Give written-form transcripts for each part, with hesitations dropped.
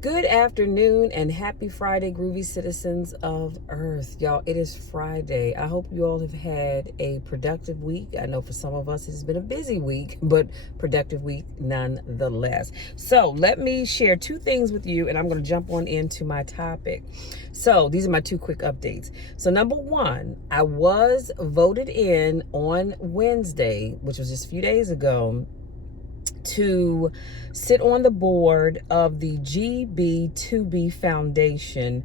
Good afternoon and happy Friday, groovy citizens of Earth. Y'all, it is Friday. I hope you all have had a productive week. I know for some of us it's been a busy week, but productive week nonetheless. So let me share two things with you and I'm going to jump on into my topic. So these are my two quick updates. So number one, I was voted in on Wednesday, which was just a few days ago, to sit on the board of the GB2B Foundation.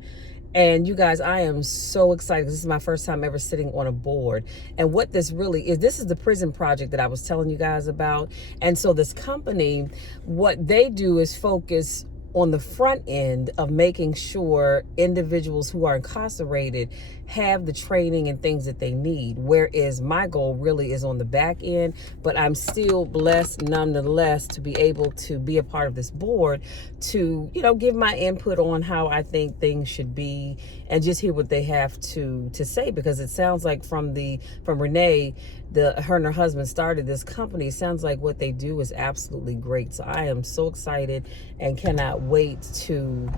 And you guys, I am so excited. This is my first time ever sitting on a board. And what this really is, this is the prison project that I was telling you guys about. And so this company, what they do is focus on the front end of making sure individuals who are incarcerated have the training and things that they need, whereas my goal really is on the back end. But I'm still blessed nonetheless to be able to be a part of this board to, give my input on how I think things should be and just hear what they have to say, because it sounds like from Renee, her and her husband started this company. It sounds like what they do is absolutely great. So I am so excited and cannot wait to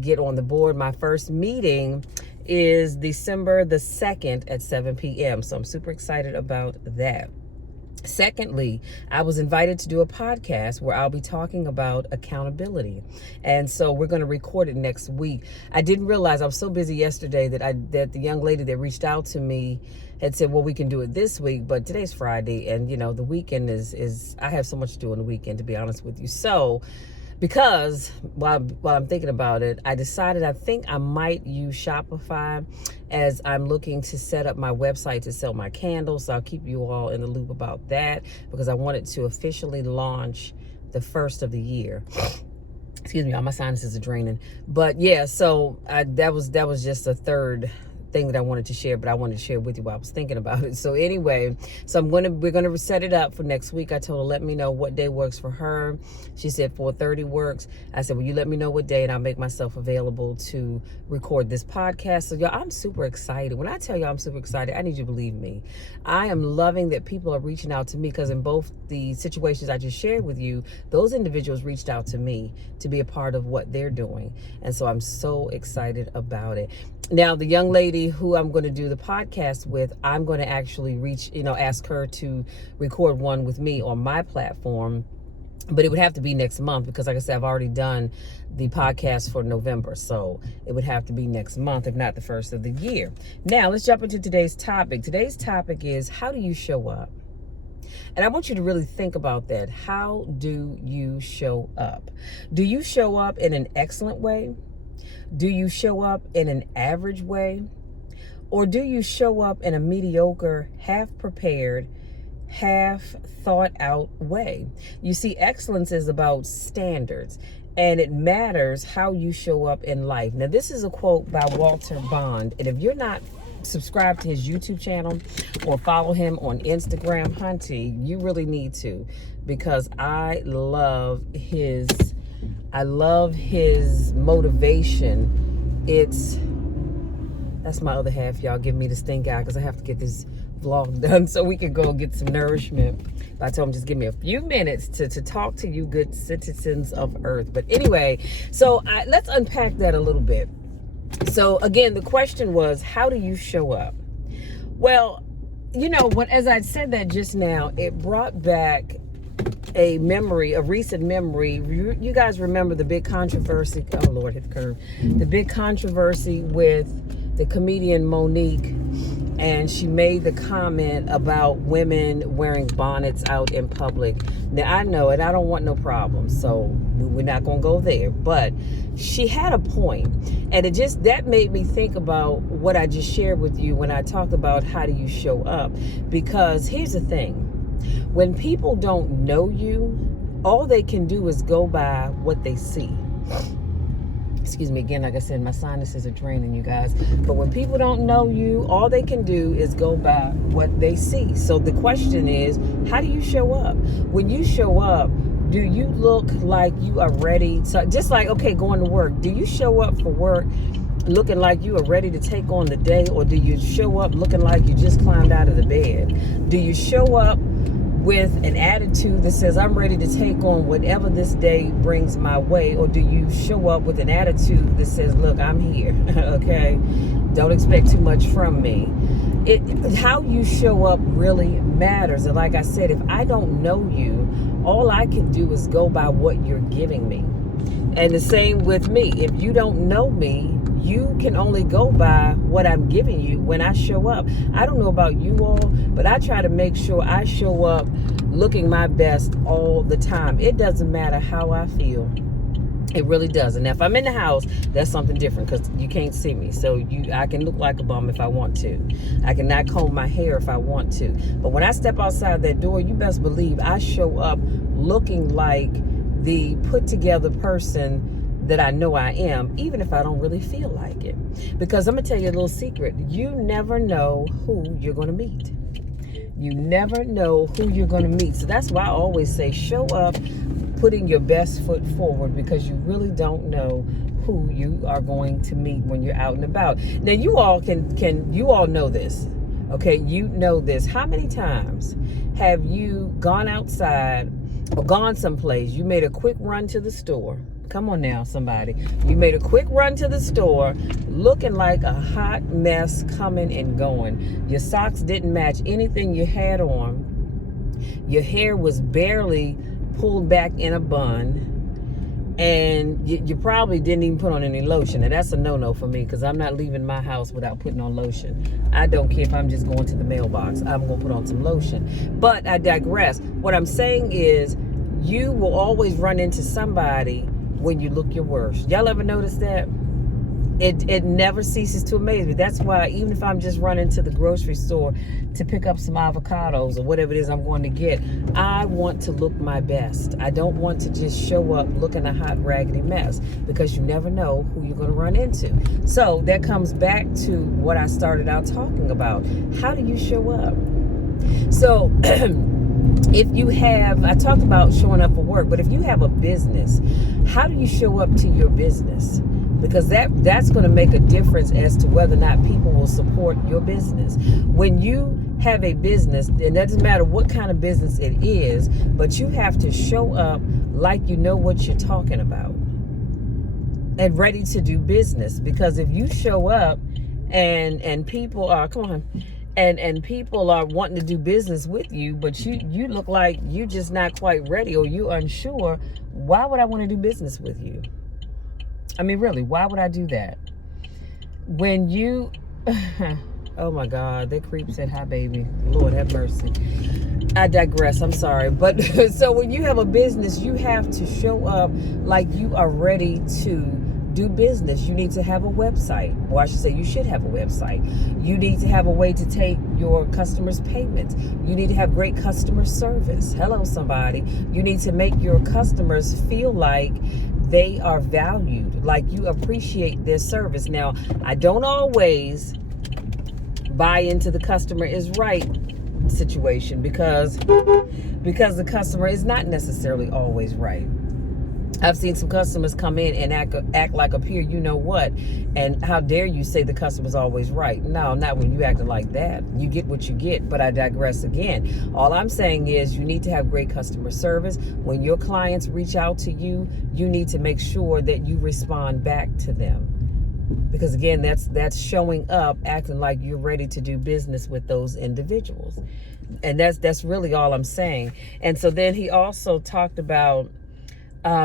get on the board. My first meeting is December the 2nd at 7 p.m. So I'm super excited about that. Secondly, I was invited to do a podcast where I'll be talking about accountability. And so we're going to record it next week. I didn't realize, I was so busy yesterday that the young lady that reached out to me had said, well, we can do it this week, but today's Friday. And, the weekend is I have so much to do on the weekend, to be honest with you. So because while I'm thinking about it, I decided I think I might use Shopify as I'm looking to set up my website to sell my candles. So I'll keep you all in the loop about that, because I wanted to officially launch the first of the year. Excuse me, all my sinuses are draining. But yeah, so that was just a third thing that I wanted to share, but I wanted to share with you while I was thinking about it. So anyway, we're gonna set it up for next week. I told her, let me know what day works for her. She said 4:30 works. I said, well, you let me know what day and I'll make myself available to record this podcast. So y'all, I'm super excited. When I tell y'all I'm super excited, I need you to believe me. I am loving that people are reaching out to me, because in both the situations I just shared with you, those individuals reached out to me to be a part of what they're doing. And so I'm so excited about it. Now, the young lady who I'm going to do the podcast with, I'm going to actually ask her to record one with me on my platform. But it would have to be next month, because like I said, I've already done the podcast for November. So it would have to be next month, if not the first of the year. Now, let's jump into today's topic. Today's topic is, how do you show up? And I want you to really think about that. How do you show up? Do you show up in an excellent way? Do you show up in an average way? Or do you show up in a mediocre, half prepared, half thought out way? You see, excellence is about standards, and it matters how you show up in life. Now, this is a quote by Walter Bond. And if you're not subscribed to his YouTube channel or follow him on Instagram, hunty, you really need to, because I love his motivation. That's my other half, y'all. Give me the stink eye, because I have to get this vlog done so we can go get some nourishment. But I told him just give me a few minutes to talk to you good citizens of Earth. But anyway, so let's unpack that a little bit. So again, the question was, how do you show up? Well, as I said that just now, it brought back a recent memory. You guys remember the big controversy? Oh Lord, hit the curve. The big controversy with the comedian Monique, and she made the comment about women wearing bonnets out in public. Now, I know it. I don't want no problems, so we're not going to go there. But she had a point, and that made me think about what I just shared with you when I talked about how do you show up. Because here's the thing. When people don't know you, all they can do is go by what they see. Excuse me again, like I said, my sinuses are draining, you guys. But when people don't know you, all they can do is go by what they see. So the question is, how do you show up? When you show up, do you look like you are ready? So just like, okay, going to work. Do you show up for work looking like you are ready to take on the day? Or do you show up looking like you just climbed out of the bed? Do you show up with an attitude that says, I'm ready to take on whatever this day brings my way? Or do you show up with an attitude that says, look, I'm here, okay? Don't expect too much from me. How you show up really matters. And like I said, if I don't know you, all I can do is go by what you're giving me. And the same with me. If you don't know me, you can only go by what I'm giving you when I show up. I don't know about you all, but I try to make sure I show up looking my best all the time. It doesn't matter how I feel. It really doesn't. Now, if I'm in the house, that's something different because you can't see me. So I can look like a bum if I want to. I can not comb my hair if I want to. But when I step outside that door, you best believe I show up looking like the put together person that I know I am, even if I don't really feel like it. Because I'm going to tell you a little secret. You never know who you're going to meet. You never know who you're going to meet. So that's why I always say show up putting your best foot forward, because you really don't know who you are going to meet when you're out and about. Now, you all you all know this. Okay, you know this. How many times have you gone outside or gone someplace, you made a quick run to the store? Come on now, somebody. You made a quick run to the store looking like a hot mess coming and going. Your socks didn't match anything you had on. Your hair was barely pulled back in a bun. And you probably didn't even put on any lotion. And that's a no-no for me, because I'm not leaving my house without putting on lotion. I don't care if I'm just going to the mailbox. I'm going to put on some lotion. But I digress. What I'm saying is you will always run into somebody when you look your worst. Y'all ever notice that? It never ceases to amaze me. That's why even if I'm just running to the grocery store to pick up some avocados or whatever it is I'm going to get, I want to look my best. I don't want to just show up looking a hot, raggedy mess, because you never know who you're going to run into. So that comes back to what I started out talking about. How do you show up? So if you have, I talked about showing up for work, but if you have a business, how do you show up to your business? Because that's going to make a difference as to whether or not people will support your business. When you have a business, and that doesn't matter what kind of business it is, but you have to show up like you know what you're talking about and ready to do business. Because if you show up and people are, come on, and people are wanting to do business with you, but you look like you just not quite ready or you unsure, why would I want to do business with you? I mean, really, why would I do that? When you, oh my God, that creep said, hi, baby. Lord have mercy. I digress. I'm sorry. But so when you have a business, you have to show up like you are ready to do business. You need to have a website. Or I should say you should have a website. You need to have a way to take your customers' payments. You need to have great customer service. Hello, somebody. You need to make your customers feel like they are valued, like you appreciate their service. Now, I don't always buy into the customer is right situation, because the customer is not necessarily always right. I've seen some customers come in and act like a peer, you know what, and how dare you say the customer's always right? No, not when you acting like that. You get what you get, but I digress again. All I'm saying is you need to have great customer service. When your clients reach out to you, you need to make sure that you respond back to them. Because again, that's showing up, acting like you're ready to do business with those individuals. And that's really all I'm saying. And so then he also talked about,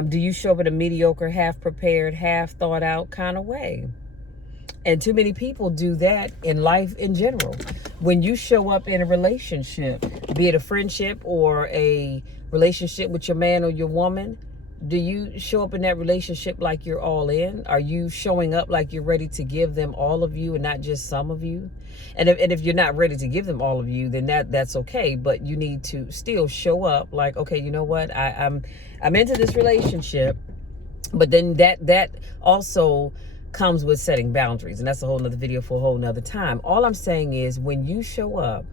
do you show up in a mediocre, half prepared, half thought out kind of way? And too many people do that in life in general. When you show up in a relationship, be it a friendship or a relationship with your man or your woman, do you show up in that relationship like you're all in? Are you showing up like you're ready to give them all of you and not just some of you? And if you're not ready to give them all of you, then that's okay. But you need to still show up like, okay, you know what? I'm into this relationship, but then that also comes with setting boundaries, and that's a whole nother video for a whole nother time. All I'm saying is when you show up,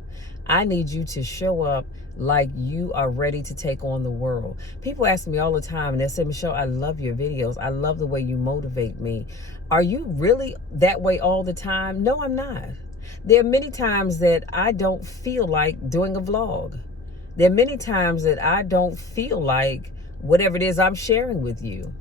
I need you to show up like you are ready to take on the world. People ask me all the time, and they say, Michelle, I love your videos. I love the way you motivate me. Are you really that way all the time? No, I'm not. There are many times that I don't feel like doing a vlog. There are many times that I don't feel like whatever it is I'm sharing with you.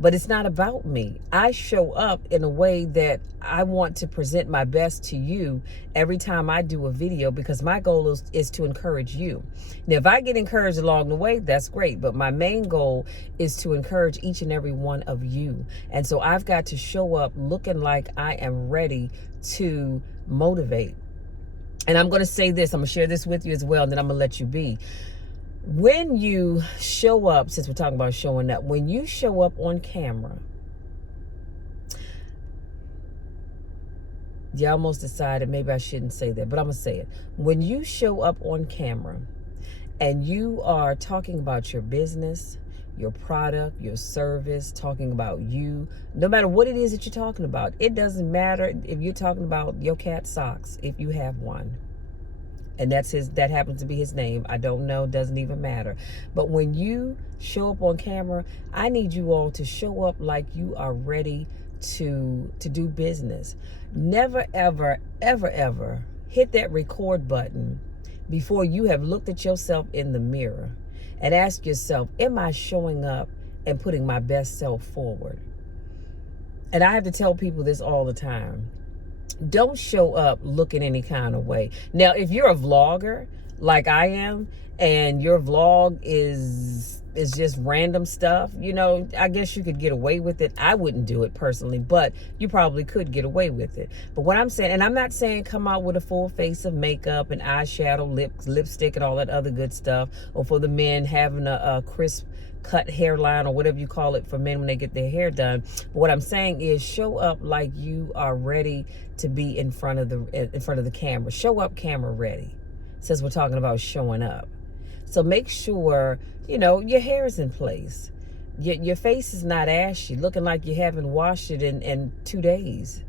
But it's not about me. I show up in a way that I want to present my best to you every time I do a video, because my goal is to encourage you. Now, if I get encouraged along the way, that's great. But my main goal is to encourage each and every one of you. And so I've got to show up looking like I am ready to motivate. And I'm going to say this, I'm going to share this with you as well, and then I'm going to let you be. When you show up, since we're talking about showing up, when you show up on camera, you almost decided maybe I shouldn't say that, but I'm going to say it. When you show up on camera and you are talking about your business, your product, your service, talking about you, no matter what it is that you're talking about, it doesn't matter if you're talking about your cat's socks, if you have one. And that happens to be his name. I don't know, doesn't even matter. But when you show up on camera, I need you all to show up like you are ready to do business. Never, ever, ever, ever hit that record button before you have looked at yourself in the mirror and ask yourself, am I showing up and putting my best self forward? And I have to tell people this all the time. Don't show up looking any kind of way. Now, if you're a vlogger like I am, and your vlog is just random stuff, I guess you could get away with it. I wouldn't do it personally, but you probably could get away with it. But what I'm saying, and I'm not saying come out with a full face of makeup and eyeshadow, lipstick and all that other good stuff, or for the men having a crisp cut hairline or whatever you call it for men when they get their hair done. But what I'm saying is show up like you are ready to be in front of the camera. Show up camera ready, since we're talking about showing up. So make sure, your hair is in place. Your face is not ashy, looking like you haven't washed it in 2 days.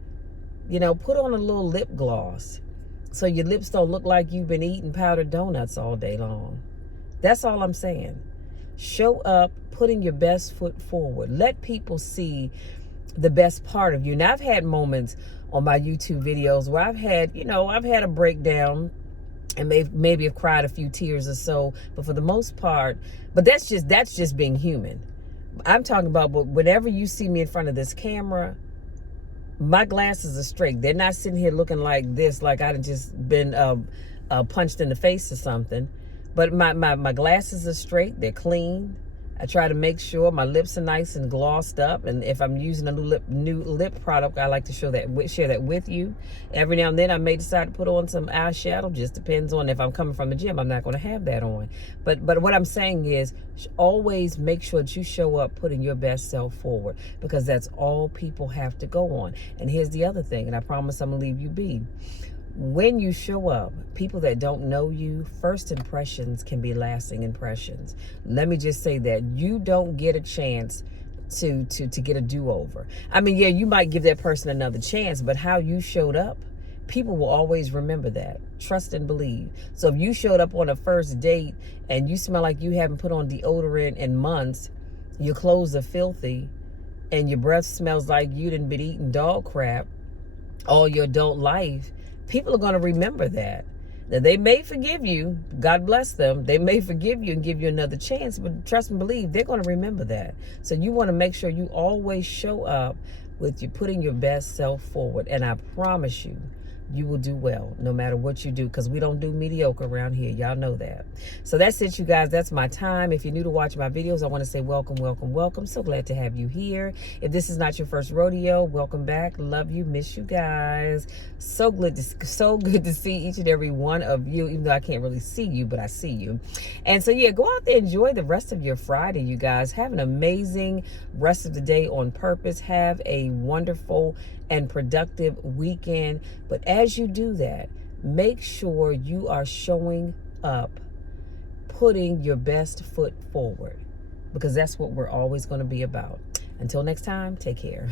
Put on a little lip gloss so your lips don't look like you've been eating powdered donuts all day long. That's all I'm saying. Show up, putting your best foot forward. Let people see the best part of you. Now, I've had moments on my YouTube videos where I've had a breakdown and maybe have cried a few tears or so, but for the most part, but that's just being human. I'm talking about, but whenever you see me in front of this camera, my glasses are straight. They're not sitting here looking like this, like I've just been punched in the face or something. But my glasses are straight. They're clean. I try to make sure my lips are nice and glossed up. And if I'm using a new lip product, I like to share that with you. Every now and then I may decide to put on some eyeshadow. Just depends on if I'm coming from the gym. I'm not going to have that on. But what I'm saying is always make sure that you show up putting your best self forward, because that's all people have to go on. And here's the other thing, and I promise I'm going to leave you be. When you show up, people that don't know you, first impressions can be lasting impressions. Let me just say that you don't get a chance to get a do-over. I mean, yeah, you might give that person another chance, but how you showed up, people will always remember that. Trust and believe. So if you showed up on a first date and you smell like you haven't put on deodorant in months, your clothes are filthy, and your breath smells like you done been eating dog crap all your adult life, people are going to remember that. Now, they may forgive you. God bless them. They may forgive you and give you another chance, but trust and believe, they're going to remember that. So you want to make sure you always show up with you putting your best self forward. And I promise you, you will do well no matter what you do, because we don't do mediocre around here. Y'all know that. So that's it, you guys. That's my time. If you're new to watch my videos, I want to say welcome, welcome, welcome. So glad to have you here. If this is not your first rodeo, welcome back. Love you. Miss you guys. So good to see each and every one of you, even though I can't really see you, but I see you. And so, yeah, go out there, enjoy the rest of your Friday, you guys. Have an amazing rest of the day on purpose. Have a wonderful and productive weekend. But as you do that, make sure you are showing up, putting your best foot forward, because that's what we're always going to be about. Until next time, take care.